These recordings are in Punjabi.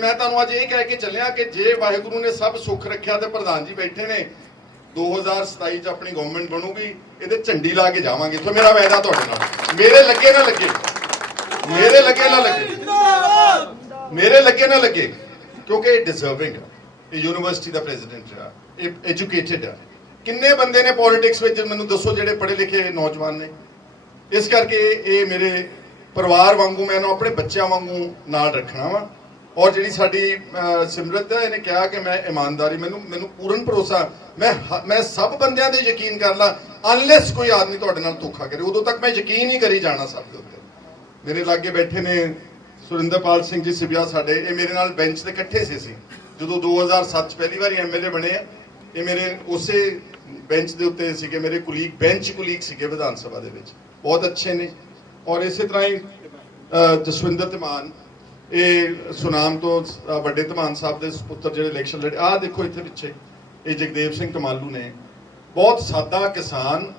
ਮੈਂ ਤੁਹਾਨੂੰ ਅੱਜ ਇਹ ਕਹਿ ਕੇ ਚੱਲਿਆ ਕਿ ਜੇ ਵਾਹਿਗੁਰੂ ਨੇ ਸਭ ਸੁੱਖ ਰੱਖਿਆ ਤੇ ਪ੍ਰਧਾਨ ਜੀ ਬੈਠੇ ਨੇ 2027 ਚ ਆਪਣੀ ਗਵਰਨਮੈਂਟ ਬਣੂਗੀ, ਇਹਦੇ ਝੰਡੀ ਲਾ ਕੇ ਜਾਵਾਂਗੇ। ਇੱਥੋਂ ਮੇਰਾ ਵਾਅਦਾ ਤੁਹਾਡੇ ਨਾਲ। ਮੇਰੇ ਲੱਗੇ ਨਾ ਲੱਗੇ। ਮੇਰੇ ਲੱਗੇ ਨਾ ਲੱਗੇ। ਮੇਰੇ ਲੱਗੇ ਨਾ ਲੱਗੇ। ਕਿਉਂਕਿ ਇਹ ਡਿਜ਼ਰਵਿੰਗ ਹੈ ਇਹ ਯੂਨੀਵਰਸਿਟੀ ਦਾ ਪ੍ਰੈਜ਼ੀਡੈਂਟ ਆ। ਇਹ ਐਜੂਕੇਟਿਡ ਆ। ਕਿੰਨੇ ਬੰਦੇ ਨੇ ਪੋਲਿਟਿਕਸ ਵਿੱਚ, ਮੈਨੂੰ ਦੱਸੋ ਜਿਹੜੇ ਪੜ੍ਹੇ ਲਿਖੇ ਨੌਜਵਾਨ ਨੇ। ਇਸ ਕਰਕੇ ਇਹ ਮੇਰੇ ਪਰਿਵਾਰ ਵਾਂਗੂ, ਮੈਂ ਇਹਨੂੰ ਆਪਣੇ ਬੱਚਿਆਂ ਵਾਂਗੂ ਨਾਲ ਰੱਖਣਾ ਵਾ। ਔਰ ਜਿਹੜੀ ਸਾਡੀ ਸਿਮਰਤ ਹੈ ਇਹਨੇ ਕਿਹਾ ਕਿ ਮੈਂ ਇਮਾਨਦਾਰੀ ਮੈਨੂੰ ਮੈਨੂੰ ਪੂਰਨ ਭਰੋਸਾ ਮੈਂ ਹ- ਮੈਂ ਸਭ ਬੰਦਿਆਂ ਤੇ ਯਕੀਨ ਕਰ ਲਾਂ ਅਨਲੈਸ ਕੋਈ ਆਦਮੀ ਤੁਹਾਡੇ ਨਾਲ ਧੋਖਾ ਕਰੇ। ਉਦੋਂ ਤੱਕ ਮੈਂ ਯਕੀਨ ਹੀ ਕਰੀ ਜਾਣਾ ਸਭ ਦੇ ਉੱਤੇ। ਮੇਰੇ ਲਾਗੇ ਬੈਠੇ ਨੇ ਸੁਰਿੰਦਰਪਾਲ ਸਿੰਘ ਜੀ ਸਿਬਿਆ ਸਾਡੇ। ਇਹ ਮੇਰੇ ਨਾਲ ਬੈਂਚ ਤੇ ਇਕੱਠੇ ਸੀ ਸੀ ਜਦੋਂ 2007 ਚ ਪਹਿਲੀ ਵਾਰੀ ਐਮਐਲਏ ਬਣੇ ਆ ਇਹ ਮੇਰੇ ਉਸੇ ਬੈਂਚ ਦੇ ਉੱਤੇ ਸੀਗੇ। ਮੇਰੇ ਕੁਲੀਗ ਬੈਂਚ ਕੁਲੀਗ ਸੀਗੇ ਵਿਧਾਨ ਸਭਾ ਦੇ ਵਿੱਚ। ਬਹੁਤ ਅੱਛੇ ਨੇ। ਔਰ ਇਸੇ ਤਰ੍ਹਾਂ ਹੀ ਅਹ, ਜਸਵਿੰਦਰ ਧਮਾਨ ਇਹ ਸੁਨਾਮ ਤੋਂ ਵੱਡੇ ਧਮਾਨ ਸਾਹਿਬ ਦੇ ਸੁਪੁੱਤਰ ਜਿਹੜੇ ਇਲੈਕਸ਼ਨ ਲੜੇ, ਆਹ ਦੇਖੋ ਇੱਥੇ ਪਿੱਛੇ, ਇਹ ਜਗਦੇਵ ਸਿੰਘ ਕਮਾਲੂ ਨੇ। ਬਹੁਤ ਸਾਦਾ ਕਿਸਾਨ,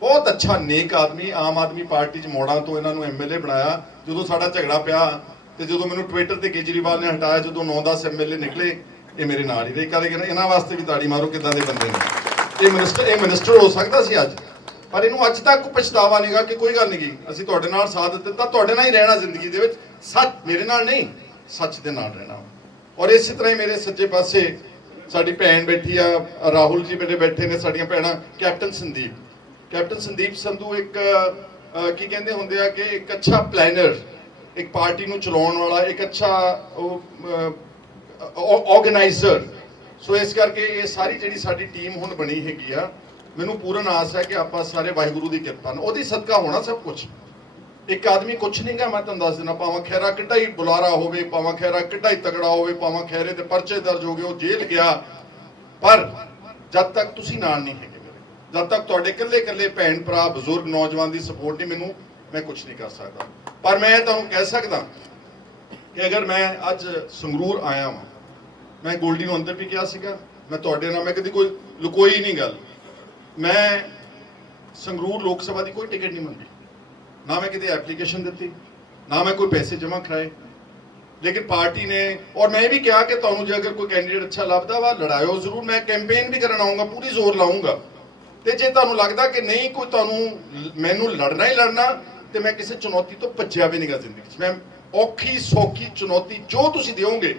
ਬਹੁਤ ਅੱਛਾ ਨੇਕ ਆਦਮੀ, ਆਮ ਆਦਮੀ ਪਾਰਟੀ ਚ ਮੋੜਾਂ ਤੋਂ ਇਹਨਾਂ ਨੂੰ ਐਮਐਲਏ ਬਣਾਇਆ। ਜਦੋਂ ਸਾਡਾ ਝਗੜਾ ਪਿਆ ਤੇ ਜਦੋਂ ਮੈਨੂੰ ਟਵਿੱਟਰ ਤੇ ਕੇਜਰੀਵਾਲ ਨੇ ਹਟਾਇਆ, ਜਦੋਂ 9-10 ਐਮਐਲਏ ਨਿਕਲੇ, ਇਹ ਮੇਰੇ ਨਾਲ ਹੀ ਰਹੇ। ਕਦੇ ਕਹਿੰਦੇ, ਇਹਨਾਂ ਵਾਸਤੇ ਵੀ ਤਾੜੀ ਮਾਰੋ ਕਿਦਾਂ ਦੇ ਬੰਦੇ ਨੇ। ਇਹ ਮਿਨਿਸਟਰ ਇਹ ਮਿਨਿਸਟਰ ਹੋ ਸਕਦਾ ਸੀ ਅੱਜ? ਪਰ ਇਹਨੂੰ ਅੱਜ ਤੱਕ ਪਛਤਾਵਾ ਨਹੀਂਗਾ ਕਿ ਕੋਈ ਗੱਲ ਨਹੀਂ ਗੀ ਅਸੀਂ ਤੁਹਾਡੇ ਨਾਲ ਸਾਥ ਦਿੱਤਾ ਤੁਹਾਡੇ ਨਾਲ ਹੀ ਰਹਿਣਾ ਜ਼ਿੰਦਗੀ ਦੇ ਵਿੱਚ। ਸੱਚ ਮੇਰੇ ਨਾਲ ਨਹੀਂ, ਸੱਚ ਦੇ ਨਾਲ ਰਹਿਣਾ। ਔਰ ਇਸੇ ਤਰ੍ਹਾਂ ਹੀ ਮੇਰੇ ਸੱਜੇ ਪਾਸੇ ਸਾਡੀ ਭੈਣ ਬੈਠੀ ਆ, ਰਾਹੁਲ ਜੀ ਮੇਰੇ ਬੈਠੇ ਨੇ, ਸਾਡੀਆਂ ਭੈਣਾਂ, ਕੈਪਟਨ ਸੰਦੀਪ। ਕੈਪਟਨ ਸੰਦੀਪ ਸੰਧੂ ਇੱਕ ਕੀ ਕਹਿੰਦੇ ਹੁੰਦੇ ਆ ਕਿ ਇੱਕ ਅੱਛਾ ਪਲੈਨਰ ਇੱਕ ਪਾਰਟੀ ਨੂੰ ਚਲਾਉਣ ਵਾਲਾ, ਇੱਕ ਅੱਛਾ ਉਹ ਆਰਗੇਨਾਈਜ਼ਰ ਸੋ ਇਸ ਕਰਕੇ ਇਹ ਸਾਰੀ ਜਿਹੜੀ ਸਾਡੀ ਟੀਮ ਹੁਣ ਬਣੀ ਹੈਗੀ ਆ ਮੈਨੂੰ ਪੂਰਨ ਆਸ ਹੈ ਕਿ ਆਪਾਂ ਸਾਰੇ ਵਾਹਿਗੁਰੂ ਦੀ ਕਿਰਪਾ ਨਾਲ ਉਹਦੀ ਸਦਕਾ ਹੋਣਾ ਸਭ ਕੁਝ ਇੱਕ ਆਦਮੀ ਕੁਛ ਨਹੀਂਗਾ ਮੈਂ ਤੁਹਾਨੂੰ ਦੱਸ ਦਿੰਦਾ, ਭਾਵੇਂ ਖੈਰਾ ਕਿੱਡਾ ਹੀ ਬੁਲਾਰਾ ਹੋਵੇ, ਭਾਵੇਂ ਖੈਰਾ ਕਿੱਡਾ ਹੀ ਤਗੜਾ ਹੋਵੇ, ਭਾਵੇਂ ਖੈਰੇ ਤੇ ਪਰਚੇ ਦਰਜ ਹੋ ਗਏ, ਉਹ ਜੇਲ੍ਹ ਗਿਆ। ਪਰ ਜਦ ਤੱਕ ਤੁਸੀਂ ਨਾਲ ਨਹੀਂ ਹੈਗੇ ਮੇਰੇ ਜਦ ਤੱਕ ਤੁਹਾਡੇ ਇਕੱਲੇ ਇਕੱਲੇ ਭੈਣ ਭਰਾ, ਬਜ਼ੁਰਗ, ਨੌਜਵਾਨ ਦੀ ਸਪੋਰਟ ਨਹੀਂ ਮੈਨੂੰ, ਮੈਂ ਕੁਝ ਨਹੀਂ ਕਰ ਸਕਦਾ। ਪਰ ਮੈਂ ਤੁਹਾਨੂੰ ਕਹਿ ਸਕਦਾ ਕਿ ਅਗਰ ਮੈਂ ਅੱਜ ਸੰਗਰੂਰ ਆਇਆ ਹਾਂ ਮੈਂ ਗੋਲਡੀ ਨੂੰ ਅੰਦਰ ਵੀ ਕਿਹਾ ਸੀਗਾ, ਮੈਂ ਤੁਹਾਡੇ ਨਾਲ, ਮੈਂ ਕਦੀ ਕੋਈ ਲੁਕੋਈ ਨਹੀਂ ਗੱਲ। ਮੈਂ ਸੰਗਰੂਰ ਲੋਕ ਸਭਾ ਦੀ ਕੋਈ ਟਿਕਟ ਨਹੀਂ ਮੰਗੀ। ਨਾ ਮੈਂ ਕਿਤੇ ਐਪਲੀਕੇਸ਼ਨ ਦਿੱਤੀ, ਨਾ ਮੈਂ ਕੋਈ ਪੈਸੇ ਜਮ੍ਹਾਂ ਕਰਾਏ। ਲੇਕਿਨ ਪਾਰਟੀ ਨੇ, ਔਰ ਮੈਂ ਇਹ ਵੀ ਕਿਹਾ ਕਿ ਤੁਹਾਨੂੰ ਜੇ ਅਗਰ ਕੋਈ ਕੈਂਡੀਡੇਟ ਅੱਛਾ ਲੱਭਦਾ ਵਾ, ਲੜਾਇਓ ਜ਼ਰੂਰ। ਮੈਂ ਕੈਂਪੇਨ ਵੀ ਕਰਨ ਆਉਂਗਾ ਪੂਰੀ ਜ਼ੋਰ ਲਾਉਂਗਾ ਤੇ ਜੇ ਤੁਹਾਨੂੰ ਲੱਗਦਾ ਕਿ ਨਹੀਂ, ਕੋਈ ਤੁਹਾਨੂੰ ਮੈਨੂੰ ਲੜਨਾ ਹੀ ਲੜਨਾ, ਤੇ ਮੈਂ ਕਿਸੇ ਚੁਣੌਤੀ ਤੋਂ ਭੱਜਿਆ ਵੀ ਨਹੀਂਗਾ ਜ਼ਿੰਦਗੀ 'ਚ। ਮੈਂ ਔਖੀ, ਸੌਖੀ ਚੁਣੌਤੀ ਜੋ ਤੁਸੀਂ ਦਿਓਗੇ,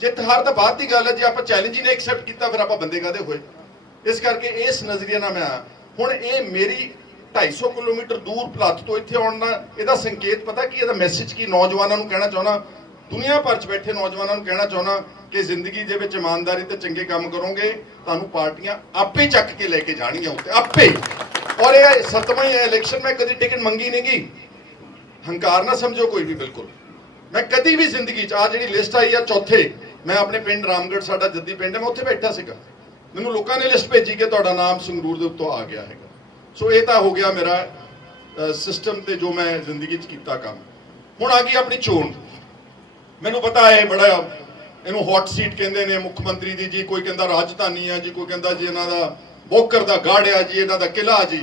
ਜਿੱਤ ਹਾਰ ਤਾਂ ਬਾਅਦ ਦੀ ਗੱਲ ਹੈ, ਜੇ ਆਪਾਂ ਚੈਲੰਜ ਹੀ ਨਹੀਂ ਐਕਸੈਪਟ ਕੀਤਾ, ਫਿਰ ਆਪਾਂ ਬੰਦੇ ਕਾਦੇ ਹੋਏ? ਇਸ ਕਰਕੇ ਇਸ ਨਜ਼ਰੀਏ ਨਾਲ ਮੈਂ ਆਇਆ। ਹੁਣ ਇਹ ਮੇਰੀ 250 ਕਿਲੋਮੀਟਰ ਦੂਰ ਭਲੱਥ ਤੋਂ ਇੱਥੇ ਆਉਣ ਦਾ ਇਹਦਾ ਸੰਕੇਤ ਪਤਾ ਕੀ ਇਹਦਾ ਮੈਸੇਜ ਕੀ? ਨੌਜਵਾਨਾਂ ਨੂੰ ਕਹਿਣਾ ਚਾਹੁੰਦਾ। ਦੁਨੀਆ ਭਰ 'ਚ ਬੈਠੇ ਨੌਜਵਾਨਾਂ ਨੂੰ ਕਹਿਣਾ ਚਾਹੁੰਦਾ ਕਿ ਜ਼ਿੰਦਗੀ ਦੇ ਵਿੱਚ ਇਮਾਨਦਾਰੀ ਤੇ ਚੰਗੇ ਕੰਮ ਕਰੋਗੇ, ਤੁਹਾਨੂੰ ਪਾਰਟੀਆਂ ਆਪੇ ਚੱਕ ਕੇ ਲੈ ਕੇ ਜਾਣਗੀਆਂ ਉੱਤੇ, ਆਪੇ। ਔਰ ਇਹ ਸੱਤਵਾਂ ਹੀ ਹੈ ਇਲੈਕਸ਼ਨ ਮੈਂ ਕਦੀ ਟਿਕਟ ਮੰਗੀ ਨਹੀਂ ਗਈ ਹੰਕਾਰ ਨਾ ਸਮਝੋ ਕੋਈ ਵੀ ਬਿਲਕੁਲ। ਮੈਂ ਕਦੀ ਵੀ ਜ਼ਿੰਦਗੀ 'ਚ ਆ ਜਿਹੜੀ ਲਿਸਟ ਆਈ ਆ ਚੌਥੇ, ਮੈਂ ਆਪਣੇ ਪਿੰਡ ਰਾਮਗੜ੍ਹ, ਸਾਡਾ ਜੱਦੀ ਪਿੰਡ ਹੈ, ਮੈਂ ਉੱਥੇ ਬੈਠਾ ਸੀਗਾ। ਮੈਨੂੰ ਲੋਕਾਂ ਨੇ ਲਿਸਟ ਭੇਜੀ ਕਿ ਤੁਹਾਡਾ ਨਾਮ ਸੰਗਰੂਰ ਦੇ ਉੱਤੋਂ ਆ ਗਿਆ ਹੈਗਾ। ਸੋ ਇਹ ਤਾਂ ਹੋ ਗਿਆ ਮੇਰਾ ਸਿਸਟਮ ਤੇ ਜੋ ਮੈਂ ਜ਼ਿੰਦਗੀ 'ਚ ਕੀਤਾ ਕੰਮ। ਹੁਣ ਆ ਗਈ ਆਪਣੀ ਚੋਣ। ਮੈਨੂੰ ਪਤਾ ਹੈ ਬੜਾ ਇਹਨੂੰ ਹੌਟ ਸੀਟ ਕਹਿੰਦੇ ਨੇ, ਮੁੱਖ ਮੰਤਰੀ ਦੀ ਜੀ, ਕੋਈ ਕਹਿੰਦਾ ਰਾਜਧਾਨੀ ਆ ਜੀ, ਕੋਈ ਕਹਿੰਦਾ ਜੀ ਇਹਨਾਂ ਦਾ ਬੋਕਰ ਦਾ ਗਾੜ ਆ ਜੀ, ਇਹਨਾਂ ਦਾ ਕਿਲਾ ਜੀ।